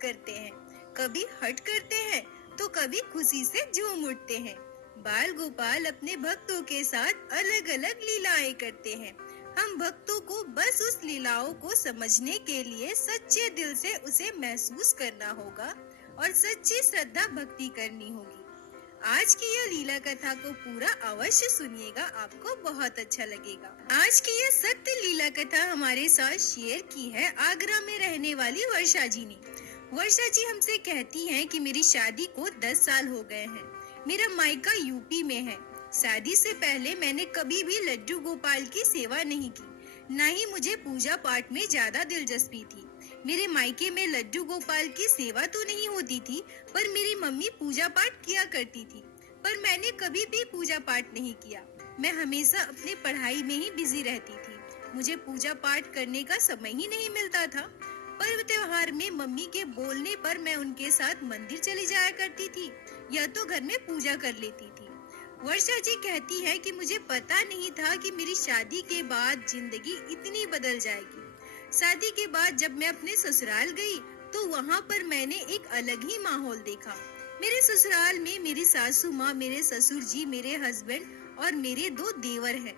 करते हैं, कभी हट करते हैं तो कभी खुशी से झूम उठते हैं। बाल गोपाल अपने भक्तों के साथ अलग अलग लीलाएं करते हैं। हम भक्तों को बस उस लीलाओं को समझने के लिए सच्चे दिल से उसे महसूस करना होगा और सच्ची श्रद्धा भक्ति करनी होगी। आज की यह लीला कथा को पूरा अवश्य सुनिएगा, आपको बहुत अच्छा लगेगा। आज की यह सत्य लीला कथा हमारे साथ शेयर की है आगरा में रहने वाली वर्षा जी ने। वर्षा जी हमसे कहती हैं कि मेरी शादी को 10 साल हो गए हैं। मेरा मायका यूपी में है। शादी से पहले मैंने कभी भी लड्डू गोपाल की सेवा नहीं की, न ही मुझे पूजा पाठ में ज्यादा दिलचस्पी थी। मेरे मायके में लड्डू गोपाल की सेवा तो नहीं होती थी, पर मेरी मम्मी पूजा पाठ किया करती थी, पर मैंने कभी भी पूजा पाठ नहीं किया। मैं हमेशा अपने पढ़ाई में ही बिजी रहती थी। मुझे पूजा पाठ करने का समय ही नहीं मिलता था। पर्व त्योहार में मम्मी के बोलने पर मैं उनके साथ मंदिर चली जाया करती थी या तो घर में पूजा कर लेती थी। वर्षा जी कहती है कि मुझे पता नहीं था कि मेरी शादी के बाद जिंदगी इतनी बदल जाएगी। शादी के बाद जब मैं अपने ससुराल गई तो वहाँ पर मैंने एक अलग ही माहौल देखा। मेरे ससुराल में मेरी सासू माँ, मेरे ससुर जी, मेरे हस्बैंड और मेरे 2 देवर हैं।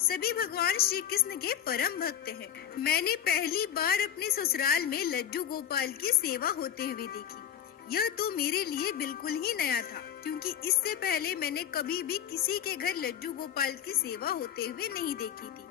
सभी भगवान श्री कृष्ण के परम भक्त हैं। मैंने पहली बार अपने ससुराल में लड्डू गोपाल की सेवा होते हुए देखी। यह तो मेरे लिए बिल्कुल ही नया था, क्योंकि इससे पहले मैंने कभी भी किसी के घर लड्डू गोपाल की सेवा होते हुए नहीं देखी थी।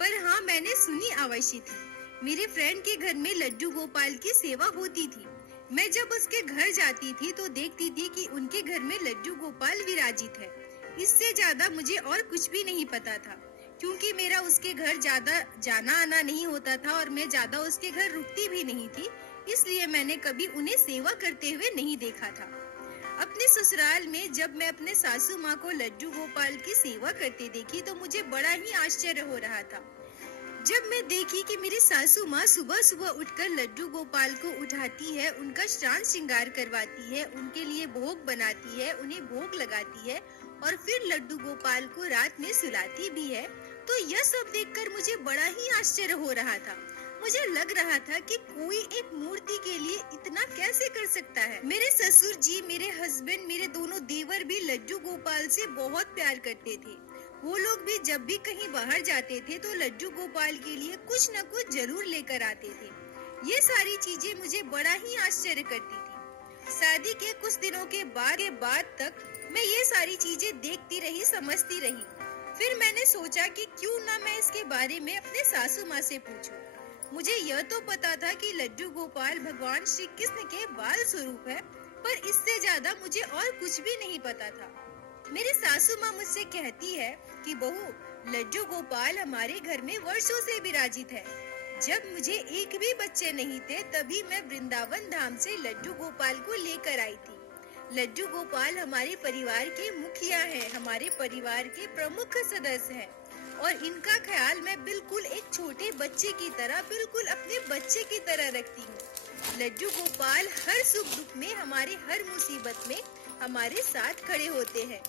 पर हाँ, मैंने सुनी अवश्य थी। मेरे फ्रेंड के घर में लड्डू गोपाल की सेवा होती थी। मैं जब उसके घर जाती थी तो देखती थी कि उनके घर में लड्डू गोपाल विराजित है। इससे ज्यादा मुझे और कुछ भी नहीं पता था, क्योंकि मेरा उसके घर ज्यादा जाना आना नहीं होता था और मैं ज्यादा उसके घर रुकती भी नहीं थी, इसलिए मैंने कभी उन्हें सेवा करते हुए नहीं देखा था। अपने ससुराल में जब मैं अपने सासू माँ को लड्डू गोपाल की सेवा करते देखी तो मुझे बड़ा ही आश्चर्य हो रहा था। जब मैं देखी कि मेरी सासू माँ सुबह सुबह उठकर लड्डू गोपाल को उठाती है, उनका शान श्रृंगार करवाती है, उनके लिए भोग बनाती है, उन्हें भोग लगाती है और फिर लड्डू गोपाल को रात में सुलाती भी है, तो यह सब देखकर मुझे बड़ा ही आश्चर्य हो रहा था। मुझे लग रहा था कि कोई एक मूर्ति के लिए इतना कैसे कर सकता है। मेरे ससुर जी, मेरे हस्बैंड, मेरे दोनों देवर भी लड्डू गोपाल से बहुत प्यार करते थे। वो लोग भी जब भी कहीं बाहर जाते थे तो लड्डू गोपाल के लिए कुछ न कुछ जरूर लेकर आते थे। ये सारी चीजें मुझे बड़ा ही आश्चर्य करती थी। शादी के कुछ दिनों के बाद तक मैं ये सारी चीजें देखती रही, समझती रही। फिर मैंने सोचा कि क्यों ना मैं इसके बारे में अपने सासू माँ से पूछूं। मुझे यह तो पता था कि लड्डू गोपाल भगवान श्री कृष्ण के बाल स्वरूप है, पर इससे ज्यादा मुझे और कुछ भी नहीं पता था। मेरी सासू माँ मुझसे कहती है कि बहू, लड्डू गोपाल हमारे घर में वर्षों से विराजित है। जब मुझे एक भी बच्चे नहीं थे तभी मैं वृंदावन धाम से लड्डू गोपाल को लेकर आई थी। लड्डू गोपाल हमारे परिवार के मुखिया हैं, हमारे परिवार के प्रमुख सदस्य हैं और इनका ख्याल मैं बिल्कुल एक छोटे बच्चे की तरह, बिल्कुल अपने बच्चे की तरह रखती हूँ। लड्डू गोपाल हर सुख दुख में, हमारे हर मुसीबत में हमारे साथ खड़े होते हैं।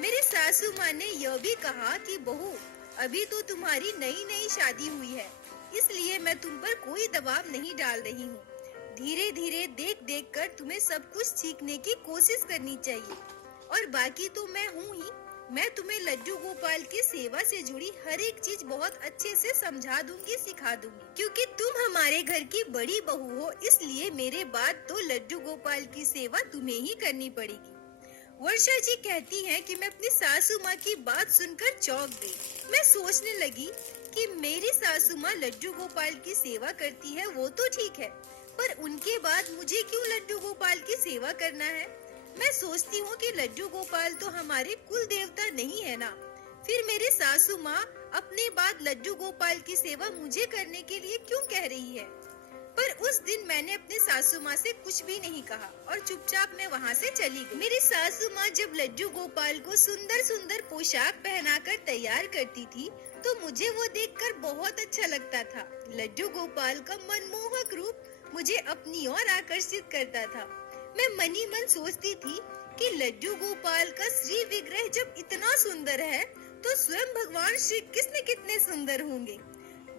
मेरी सासू माँ ने यह भी कहा कि बहू, अभी तो तुम्हारी नई नई शादी हुई है, इसलिए मैं तुम पर कोई दबाव नहीं डाल रही हूँ। धीरे धीरे देख देख कर तुम्हें सब कुछ सीखने की कोशिश करनी चाहिए और बाकी तो मैं हूँ ही। मैं तुम्हें लड्डू गोपाल की सेवा से जुड़ी हर एक चीज बहुत अच्छे से समझा दूंगी, सिखा दूंगी, क्योंकि तुम हमारे घर की बड़ी बहू हो, इसलिए मेरे बाद तो लड्डू गोपाल की सेवा तुम्हें ही करनी पड़ेगी। वर्षा जी कहती हैं कि मैं अपनी सासू माँ की बात सुनकर चौंक गई। मैं सोचने लगी कि मेरी सासू माँ लड्डू गोपाल की सेवा करती है वो तो ठीक है, पर उनके बाद मुझे क्यों लड्डू गोपाल की सेवा करना है? मैं सोचती हूँ कि लड्डू गोपाल तो हमारे कुल देवता नहीं है ना, फिर मेरी सासू माँ अपने बाद लड्डू गोपाल की सेवा मुझे करने के लिए क्यों कह रही है? पर उस दिन मैंने अपने सासू माँ से कुछ भी नहीं कहा और चुपचाप मैं वहाँ से चली गई। मेरी सासू माँ जब लड्डू गोपाल को सुंदर सुंदर पोशाक पहनाकर तैयार करती थी तो मुझे वो देखकर बहुत अच्छा लगता था। लड्डू गोपाल का मनमोहक रूप मुझे अपनी ओर आकर्षित करता था। मैं मनी मन सोचती थी कि लड्डू गोपाल का श्री विग्रह जब इतना सुंदर है तो स्वयं भगवान श्री कृष्ण कितने सुंदर होंगे।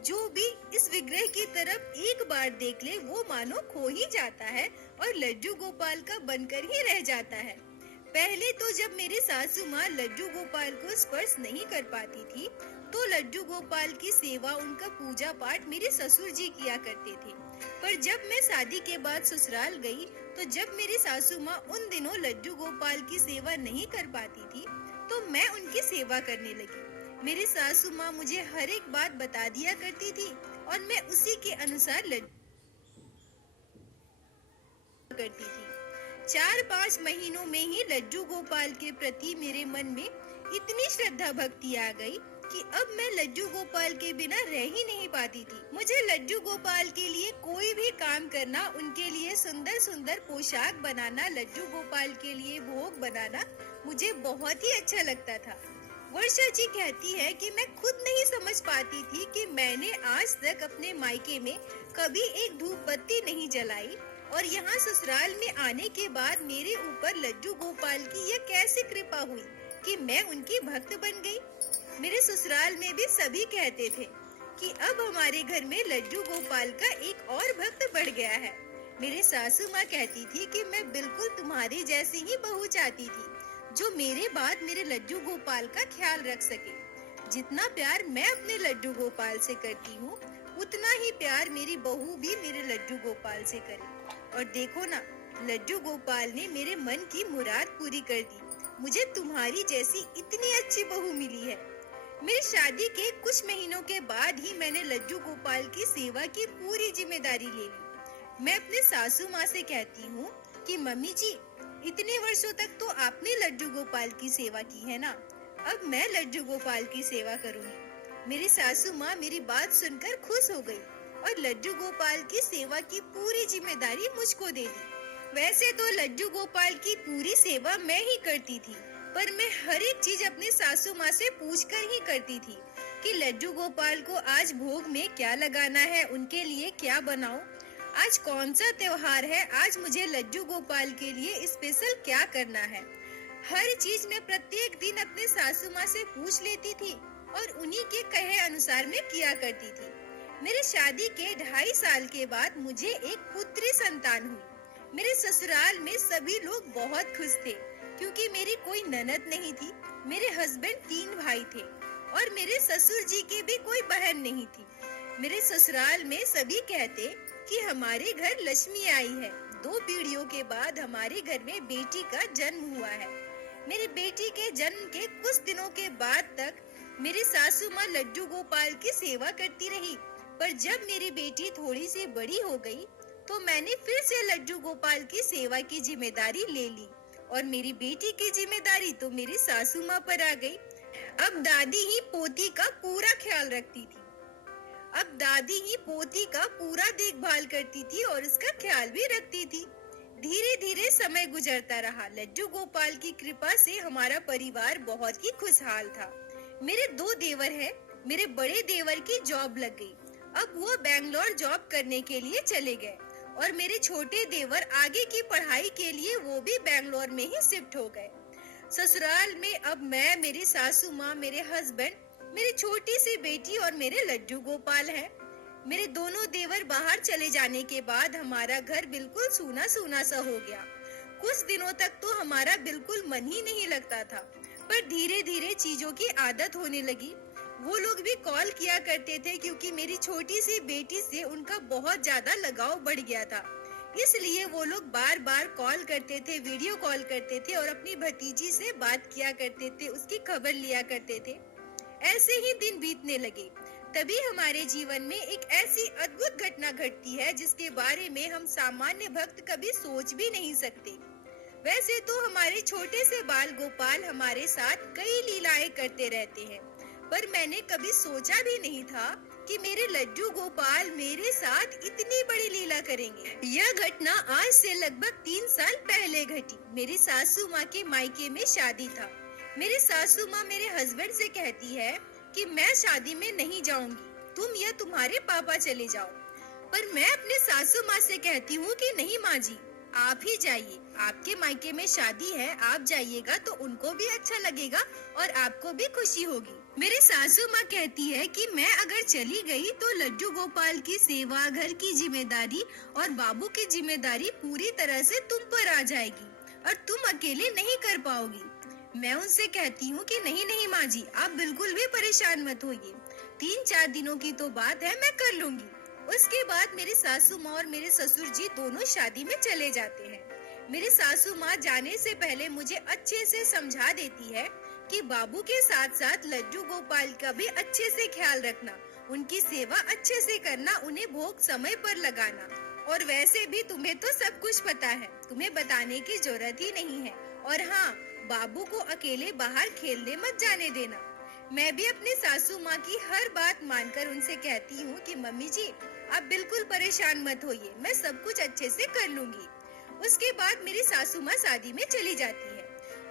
जो भी इस विग्रह की तरफ एक बार देख ले वो मानो खो ही जाता है और लड्डू गोपाल का बनकर ही रह जाता है। पहले तो जब मेरी सासू माँ लड्डू गोपाल को स्पर्श नहीं कर पाती थी, तो लड्डू गोपाल की सेवा, उनका पूजा पाठ मेरे ससुर जी किया करते थे। पर जब मैं शादी के बाद ससुराल गई, तो जब मेरी सासू माँ उन दिनों लड्डू गोपाल की सेवा नहीं कर पाती थी, तो मैं उनकी सेवा करने लगी। मेरी सासू माँ मुझे हर एक बात बता दिया करती थी और मैं उसी के अनुसार लड्डू करती थी। 4-5 महीनों में ही लड्डू गोपाल के प्रति मेरे मन में इतनी श्रद्धा भक्ति आ गई कि अब मैं लड्डू गोपाल के बिना रह ही नहीं पाती थी। मुझे लड्डू गोपाल के लिए कोई भी काम करना, उनके लिए सुंदर सुंदर पोशाक बनाना, लड्डू गोपाल के लिए भोग बनाना मुझे बहुत ही अच्छा लगता था। वर्षा जी कहती है कि मैं खुद नहीं समझ पाती थी कि मैंने आज तक अपने मायके में कभी एक धूप बत्ती नहीं जलाई, और यहाँ ससुराल में आने के बाद मेरे ऊपर लड्डू गोपाल की यह कैसी कृपा हुई कि मैं उनकी भक्त बन गई। मेरे ससुराल में भी सभी कहते थे कि अब हमारे घर में लड्डू गोपाल का एक और भक्त बढ़ गया है। मेरे सासू माँ कहती थी कि मैं बिल्कुल तुम्हारी जैसी ही बहू चाहती थी, जो मेरे बाद मेरे लड्डू गोपाल का ख्याल रख सके। जितना प्यार मैं अपने लड्डू गोपाल से करती हूँ, उतना ही प्यार मेरी बहू भी मेरे लड्डू गोपाल से करे। और देखो ना, लड्डू गोपाल ने मेरे मन की मुराद पूरी कर दी। मुझे तुम्हारी जैसी इतनी अच्छी बहू मिली है। मेरी शादी के कुछ महीनों के बाद ही मैंने लड्डू गोपाल की सेवा की पूरी जिम्मेदारी ले ली। मैं अपने सासू माँ से कहती हूँ कि मम्मी जी, इतने वर्षों तक तो आपने लड्डू गोपाल की सेवा की है ना, अब मैं लड्डू गोपाल की सेवा करूँगी। मेरी सासू माँ मेरी बात सुनकर खुश हो गई और लड्डू गोपाल की सेवा की पूरी जिम्मेदारी मुझको दे दी। वैसे तो लड्डू गोपाल की पूरी सेवा मैं ही करती थी, पर मैं हर एक चीज अपने सासू माँ से पूछकर ही करती थी कि लड्डू गोपाल को आज भोग में क्या लगाना है, उनके लिए क्या बनाऊं, आज कौन सा त्योहार है, आज मुझे लड्डू गोपाल के लिए स्पेशल क्या करना है। हर चीज मैं प्रत्येक दिन अपने सासू माँ से पूछ लेती थी और उन्हीं के कहे अनुसार मैं किया करती थी। मेरे शादी के 2.5 साल के बाद मुझे एक पुत्री संतान हुई। मेरे ससुराल में सभी लोग बहुत खुश थे, क्योंकि मेरी कोई ननद नहीं थी। मेरे हस्बैंड 3 भाई थे और मेरे ससुर जी के भी कोई बहन नहीं थी। मेरे ससुराल में सभी कहते कि हमारे घर लक्ष्मी आई है। 2 पीढ़ियों के बाद हमारे घर में बेटी का जन्म हुआ है। मेरी बेटी के जन्म के कुछ दिनों के बाद तक मेरी सासू माँ लड्डू गोपाल की सेवा करती रही, पर जब मेरी बेटी थोड़ी सी बड़ी हो गई, तो मैंने फिर से लड्डू गोपाल की सेवा की जिम्मेदारी ले ली और मेरी बेटी की जिम्मेदारी तो मेरी सासू माँ पर आ गई। अब दादी ही पोती का पूरा ख्याल रखती थी। अब दादी ही पोती का पूरा देखभाल करती थी और उसका ख्याल भी रखती थी। धीरे धीरे समय गुजरता रहा। लड्डू गोपाल की कृपा से हमारा परिवार बहुत ही खुशहाल था। मेरे 2 देवर हैं। मेरे बड़े देवर की जॉब लग गई। अब वो बेंगलोर जॉब करने के लिए चले गए और मेरे छोटे देवर आगे की पढ़ाई के लिए वो भी बेंगलोर में ही शिफ्ट हो गए। ससुराल में अब मैं, मेरी सासू माँ, मेरे हस्बैंड, मेरी छोटी सी बेटी और मेरे लड्डू गोपाल हैं। मेरे दोनों देवर बाहर चले जाने के बाद हमारा घर बिल्कुल सूना सूना सा हो गया। कुछ दिनों तक तो हमारा बिल्कुल मन ही नहीं लगता था, पर धीरे धीरे चीजों की आदत होने लगी। वो लोग भी कॉल किया करते थे, क्योंकि मेरी छोटी सी बेटी से उनका बहुत ज्यादा लगाव बढ़ गया था। इसलिए वो लोग बार बार कॉल करते थे, वीडियो कॉल करते थे और अपनी भतीजी से बात किया करते थे, उसकी खबर लिया करते थे। ऐसे ही दिन बीतने लगे। तभी हमारे जीवन में एक ऐसी अद्भुत घटना घटती है जिसके बारे में हम सामान्य भक्त कभी सोच भी नहीं सकते। वैसे तो हमारे छोटे से बाल गोपाल हमारे साथ कई लीलाएं करते रहते हैं, पर मैंने कभी सोचा भी नहीं था कि मेरे लड्डू गोपाल मेरे साथ इतनी बड़ी लीला करेंगे। यह घटना आज से लगभग 3 साल पहले घटी। मेरी सासू माँ के मायके में शादी था। मेरी सासू माँ मेरे हस्बैंड से कहती है कि मैं शादी में नहीं जाऊंगी, तुम या तुम्हारे पापा चले जाओ। पर मैं अपने सासू माँ से कहती हूँ कि नहीं माँ जी, आप ही जाइए, आपके मायके में शादी है, आप जाइएगा तो उनको भी अच्छा लगेगा और आपको भी खुशी होगी। मेरी सासू माँ कहती है कि मैं अगर चली गई तो लड्डू गोपाल की सेवा, घर की जिम्मेदारी और बाबू की जिम्मेदारी पूरी तरह से तुम पर आ जाएगी और तुम अकेले नहीं कर पाओगी। मैं उनसे कहती हूँ कि नहीं नहीं माँ जी, आप बिल्कुल भी परेशान मत होइए। 3-4 दिनों की तो बात है, मैं कर लूंगी। उसके बाद मेरी सासू माँ और मेरे ससुर जी दोनों शादी में चले जाते हैं। मेरी सासू माँ जाने से पहले मुझे अच्छे से समझा देती है कि बाबू के साथ साथ लड्डू गोपाल का भी अच्छे से ख्याल रखना, उनकी सेवा अच्छे से करना, उन्हें भोग समय पर लगाना। और वैसे भी तुम्हें तो सब कुछ पता है, तुम्हें बताने की जरूरत ही नहीं है। और हाँ, बाबू को अकेले बाहर खेलने मत जाने देना। मैं भी अपनी सासू माँ की हर बात मानकर उनसे कहती हूँ कि मम्मी जी, आप बिल्कुल परेशान मत होइए, मैं सब कुछ अच्छे से कर लूंगी। उसके बाद मेरी सासू माँ शादी में चली जाती है।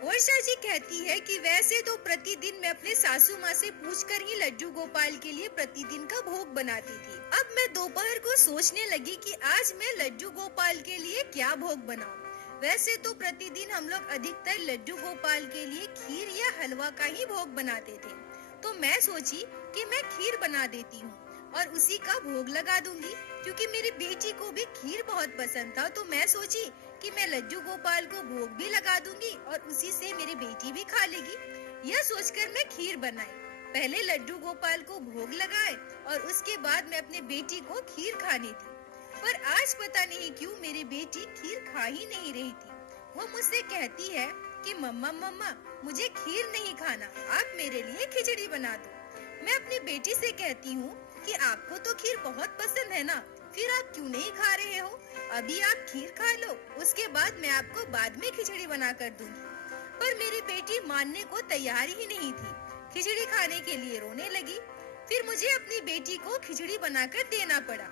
वर्षा जी कहती है कि वैसे तो प्रतिदिन मैं अपने सासू माँ से पूछकर ही लड्डू गोपाल के लिए प्रतिदिन का भोग बनाती थी। अब मैं दोपहर को सोचने लगी कि आज मैं लड्डू गोपाल के लिए क्या भोग बनाऊं। वैसे तो प्रतिदिन हम लोग अधिकतर लड्डू गोपाल के लिए खीर या हलवा का ही भोग बनाते थे, तो मैं सोची कि मैं खीर बना देती हूँ और उसी का भोग लगा दूंगी। क्योंकि मेरी बेटी को भी खीर बहुत पसंद था, तो मैं सोची कि मैं लड्डू गोपाल को भोग भी लगा दूंगी और उसी से मेरी बेटी भी खा लेगी। यह सोचकर मैं खीर बनाई। पहले लड्डू गोपाल को भोग लगाए और उसके बाद मैं अपने बेटी को खीर खानी थी। पर आज पता नहीं क्यों मेरी बेटी खीर खा ही नहीं रही थी। वो मुझसे कहती है कि मम्मा मम्मा, मुझे खीर नहीं खाना, आप मेरे लिए खिचड़ी बना दो। मैं अपनी बेटी से कहती हूँ कि आपको तो खीर बहुत पसंद है ना, फिर आप क्यों नहीं खा रहे हो? अभी आप खीर खा लो, उसके बाद मैं आपको बाद में खिचड़ी बना कर दूंगी। पर मेरी बेटी मानने को तैयार ही नहीं थी। खिचड़ी खाने के लिए रोने लगी। फिर मुझे अपनी बेटी को खिचड़ी बनाकर देना पड़ा।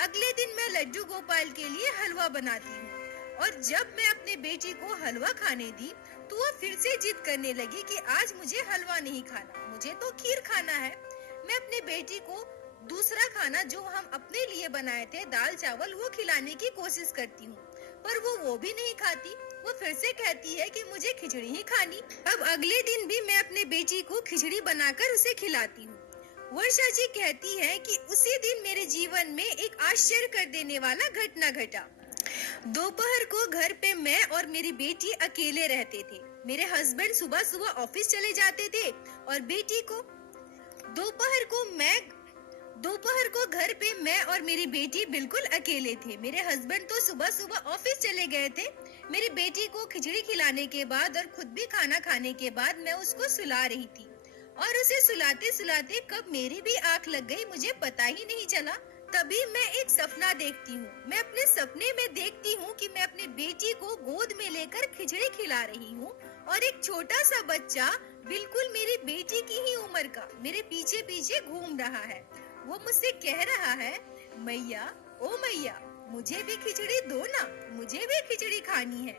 अगले दिन मैं लड्डू गोपाल के लिए हलवा बनाती हूँ और जब मैं अपने बेटी को हलवा खाने दी तो वो फिर से जिद करने लगी कि आज मुझे हलवा नहीं खाना, मुझे तो खीर खाना है। मैं अपनी बेटी को दूसरा खाना जो हम अपने लिए बनाए थे, दाल चावल, वो खिलाने की कोशिश करती हूँ, पर वो भी नहीं खाती। वो फिर से कहती है कि मुझे खिचड़ी ही खानी। अब अगले दिन भी मैं अपने बेटी को खिचड़ी बनाकर उसे खिलाती हूँ। वर्षा जी कहती है कि उसी दिन मेरे जीवन में एक आश्चर्य कर देने वाला घटना घटा। दोपहर को घर पे मैं और मेरी बेटी अकेले रहते थे। मेरे हस्बैंड सुबह सुबह ऑफिस चले जाते थे और बेटी को दोपहर को घर पे मैं और मेरी बेटी बिल्कुल अकेले थे। मेरे हस्बैंड तो सुबह सुबह ऑफिस चले गए थे। मेरी बेटी को खिचड़ी खिलाने के बाद और खुद भी खाना खाने के बाद मैं उसको सुला रही थी और उसे सुलाते सुलाते कब मेरी भी आंख लग गई मुझे पता ही नहीं चला। तभी मैं एक सपना देखती हूँ। मैं अपने सपने में देखती हूँ कि मैं अपनी बेटी को गोद में लेकर खिचड़ी खिला रही हूँ और एक छोटा सा बच्चा बिल्कुल मेरी बेटी की ही उम्र का मेरे पीछे पीछे घूम रहा है। वो मुझसे कह रहा है, मैया ओ मैया, मुझे भी खिचड़ी दो ना, मुझे भी खिचड़ी खानी है।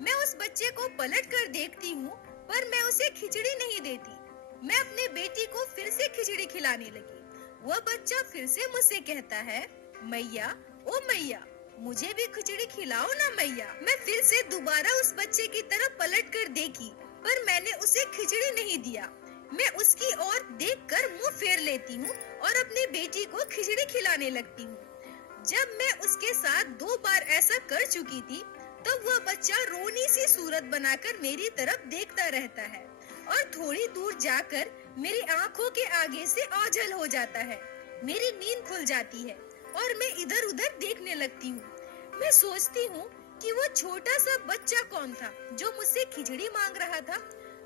मैं उस बच्चे को पलट कर देखती हूँ पर मैं उसे खिचड़ी नहीं देती। मैं अपने बेटी को फिर से खिचड़ी खिलाने लगी। वह बच्चा फिर से मुझसे कहता है, मैया ओ मैया, मुझे भी खिचड़ी खिलाओ ना मैया। मैं फिर से दोबारा उस बच्चे की तरफ पलट कर देखी पर मैंने उसे खिचड़ी नहीं दिया। मैं उसकी ओर देखकर मुंह फेर लेती हूँ और अपनी बेटी को खिचड़ी खिलाने लगती हूँ। जब मैं उसके साथ 2 बार ऐसा कर चुकी थी तब वह बच्चा रोनी सी सूरत बनाकर मेरी तरफ देखता रहता है और थोड़ी दूर जाकर मेरी आंखों के आगे से ओझल हो जाता है। मेरी नींद खुल जाती है और मैं इधर उधर देखने लगती हूँ। मैं सोचती हूँ कि वो छोटा सा बच्चा कौन था जो मुझसे खिचड़ी मांग रहा था।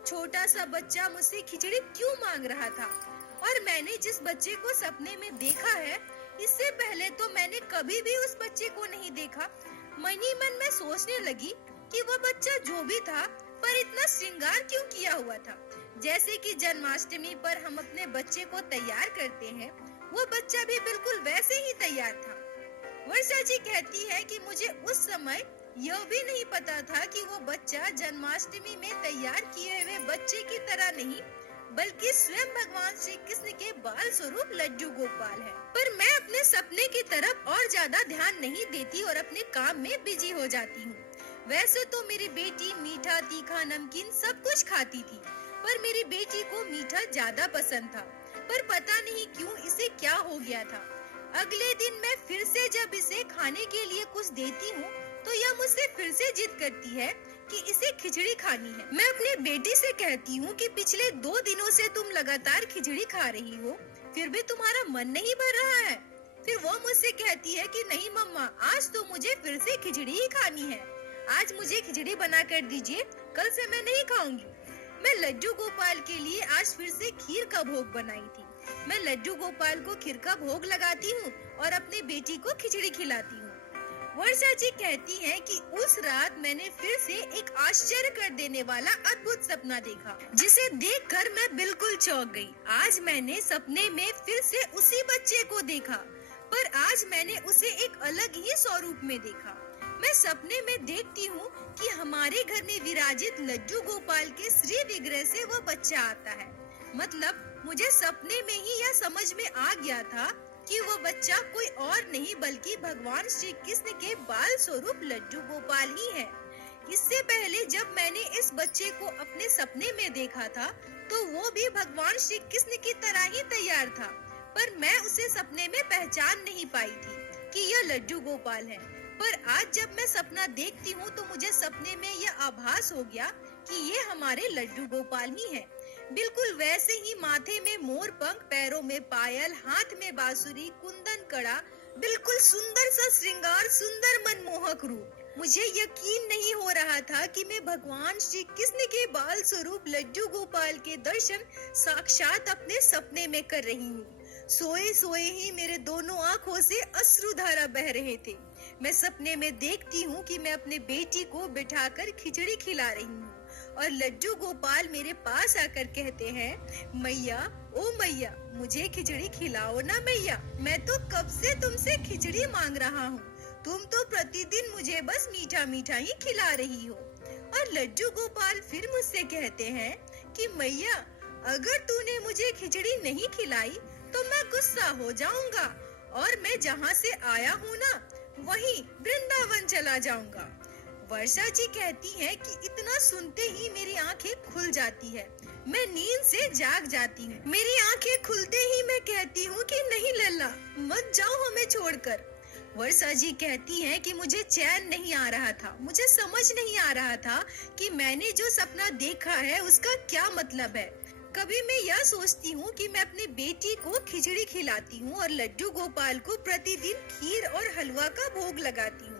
छोटा सा बच्चा मुझसे खिचड़ी क्यों मांग रहा था? और मैंने जिस बच्चे को सपने में देखा है, इससे पहले तो मैंने कभी भी उस बच्चे को नहीं देखा। मन ही मन में सोचने लगी कि वो बच्चा जो भी था पर इतना श्रृंगार क्यों किया हुआ था। जैसे कि जन्माष्टमी पर हम अपने बच्चे को तैयार करते हैं, वो बच्चा भी बिल्कुल वैसे ही तैयार था। वर्षा जी कहती है कि मुझे उस समय यह भी नहीं पता था कि वो बच्चा जन्माष्टमी में तैयार किए हुए बच्चे की तरह नहीं बल्कि स्वयं भगवान श्री कृष्ण के बाल स्वरूप लड्डू गोपाल है। पर मैं अपने सपने की तरफ और ज्यादा ध्यान नहीं देती और अपने काम में बिजी हो जाती हूँ। वैसे तो मेरी बेटी मीठा, तीखा, नमकीन सब कुछ खाती थी, पर मेरी बेटी को मीठा ज्यादा पसंद था। पर पता नहीं क्यों इसे क्या हो गया था। अगले दिन मैं फिर से जब इसे खाने के लिए कुछ देती हूँ तो यह मुझसे फिर से जिद करती है कि इसे खिचड़ी खानी है। मैं अपने बेटी से कहती हूँ कि पिछले 2 दिनों से तुम लगातार खिचड़ी खा रही हो, फिर भी तुम्हारा मन नहीं भर रहा है। फिर वो मुझसे कहती है कि नहीं मम्मा, आज तो मुझे फिर से खिचड़ी ही खानी है। आज मुझे खिचड़ी बना कर दीजिए, कल से मैं नहीं खाऊंगी। मैं लड्डू गोपाल के लिए आज फिर से खीर का भोग बनाई थी। मैं लड्डू गोपाल को खीर का भोग लगाती हूँ और अपनी बेटी को खिचड़ी खिलाती हूँ। वर्षा जी कहती हैं कि उस रात मैंने फिर से एक आश्चर्य कर देने वाला अद्भुत सपना देखा, जिसे देखकर मैं बिल्कुल चौंक गई। आज मैंने सपने में फिर से उसी बच्चे को देखा, पर आज मैंने उसे एक अलग ही स्वरूप में देखा। मैं सपने में देखती हूँ कि हमारे घर में विराजित लड्डू गोपाल के श्री विग्रह से वह बच्चा आता है। मतलब मुझे सपने में ही यह समझ में आ गया था कि वह बच्चा कोई और नहीं बल्कि भगवान श्री कृष्ण के बाल स्वरूप लड्डू गोपाल ही है। इससे पहले जब मैंने इस बच्चे को अपने सपने में देखा था तो वो भी भगवान श्री कृष्ण की तरह ही तैयार था, पर मैं उसे सपने में पहचान नहीं पाई थी कि यह लड्डू गोपाल है। पर आज जब मैं सपना देखती हूँ तो मुझे सपने में यह आभास हो गया कि ये हमारे लड्डू गोपाल ही हैं। बिल्कुल वैसे ही माथे में मोर पंख, पैरों में पायल, हाथ में बांसुरी, कुंदन कड़ा, बिल्कुल सुंदर सा श्रृंगार, सुंदर मनमोहक रूप। मुझे यकीन नहीं हो रहा था कि मैं भगवान श्री कृष्ण के बाल स्वरूप लड्डू गोपाल के दर्शन साक्षात अपने सपने में कर रही हूँ। सोए सोए ही मेरे दोनों आँखों से अश्रुधारा बह रहे थे। मैं सपने में देखती हूँ कि मैं अपने बेटी को बिठाकर खिचड़ी खिला रही हूँ और लड्डू गोपाल मेरे पास आकर कहते हैं, मैया, ओ मैया, मुझे खिचड़ी खिलाओ ना मैया। मैं तो कब से तुमसे खिचड़ी मांग रहा हूँ, तुम तो प्रतिदिन मुझे बस मीठा मीठा ही खिला रही हो। और लड्डू गोपाल फिर मुझसे कहते हैं कि मैया, अगर तूने मुझे खिचड़ी नहीं खिलाई तो मैं गुस्सा हो जाऊंगा और मैं जहाँ से आया हूँ ना वहीं वृंदावन चला जाऊंगा। वर्षा जी कहती है कि इतना सुनते ही मेरी आंखें खुल जाती है। मैं नींद से जाग जाती हूँ। मेरी आंखें खुलते ही मैं कहती हूँ कि नहीं लल्ला, मत जाओ हमें छोड़कर। वर्षा जी कहती हैं कि मुझे चैन नहीं आ रहा था, मुझे समझ नहीं आ रहा था कि मैंने जो सपना देखा है उसका क्या मतलब है। कभी मैं यह सोचती हूँ कि मैं अपनी बेटी को खिचड़ी खिलाती हूँ और लड्डू गोपाल को प्रतिदिन खीर और हलवा का भोग लगाती हूँ।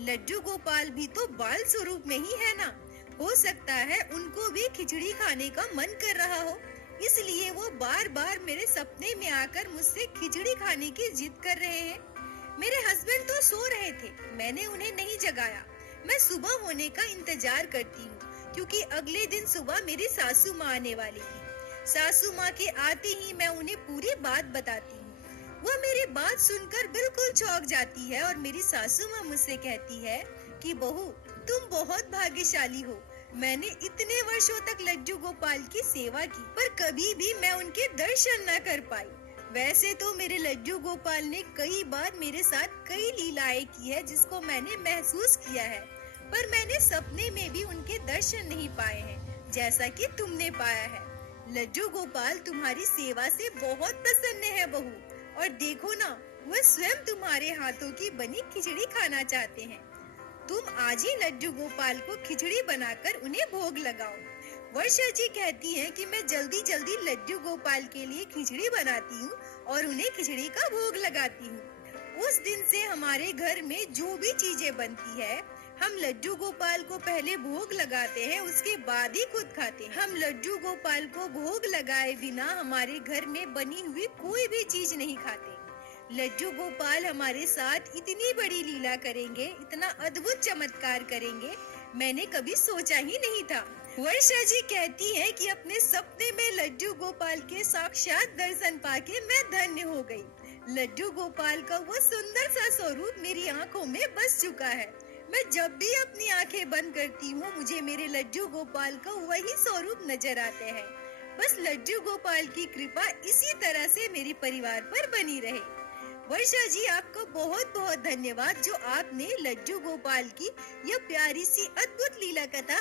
लड्डू गोपाल भी तो बाल स्वरूप में ही है ना, हो सकता है उनको भी खिचड़ी खाने का मन कर रहा हो, इसलिए वो बार बार मेरे सपने में आकर मुझसे खिचड़ी खाने की जिद कर रहे हैं। मेरे हस्बैंड तो सो रहे थे, मैंने उन्हें नहीं जगाया। मैं सुबह होने का इंतजार करती हूँ क्योंकि अगले दिन सुबह मेरी सासू माँ आने वाली थी। सासू माँ के आते ही मैं उन्हें पूरी बात बताती हूँ। वह मेरी बात सुनकर बिल्कुल चौंक जाती है और मेरी सासू माँ मुझसे कहती है कि बहू, तुम बहुत भाग्यशाली हो। मैंने इतने वर्षों तक लड्डू गोपाल की सेवा की, पर कभी भी मैं उनके दर्शन न कर पाई। वैसे तो मेरे लड्डू गोपाल ने कई बार मेरे साथ कई लीलाएं की है जिसको मैंने महसूस किया है, पर मैंने सपने में भी उनके दर्शन नहीं पाए हैं जैसा कि तुमने पाया है। लड्डू गोपाल तुम्हारी सेवा से बहुत प्रसन्न है बहू, और देखो ना, वह स्वयं तुम्हारे हाथों की बनी खिचड़ी खाना चाहते हैं। तुम आज ही लड्डू गोपाल को खिचड़ी बनाकर उन्हें भोग लगाओ। वर्षा जी कहती हैं कि मैं जल्दी जल्दी लड्डू गोपाल के लिए खिचड़ी बनाती हूँ और उन्हें खिचड़ी का भोग लगाती हूँ। उस दिन से हमारे घर में जो भी चीजें बनती है, हम लड्डू गोपाल को पहले भोग लगाते हैं, उसके बाद ही खुद खाते हैं। हम लड्डू गोपाल को भोग लगाए बिना हमारे घर में बनी हुई कोई भी चीज नहीं खाते। लड्डू गोपाल हमारे साथ इतनी बड़ी लीला करेंगे, इतना अद्भुत चमत्कार करेंगे, मैंने कभी सोचा ही नहीं था। वर्षा जी कहती है कि अपने सपने में लड्डू गोपाल के साक्षात दर्शन पाके मैं धन्य हो गई। लड्डू गोपाल का वो सुंदर सा स्वरूप मेरी आँखों में बस चुका है। मैं जब भी अपनी आंखें बंद करती हूँ, मुझे मेरे लड्डू गोपाल का वही स्वरूप नजर आते हैं। बस लड्डू गोपाल की कृपा इसी तरह से मेरे परिवार पर बनी रहे। वर्षा जी, आपका बहुत बहुत धन्यवाद जो आपने लड्डू गोपाल की यह प्यारी सी अद्भुत लीला कथा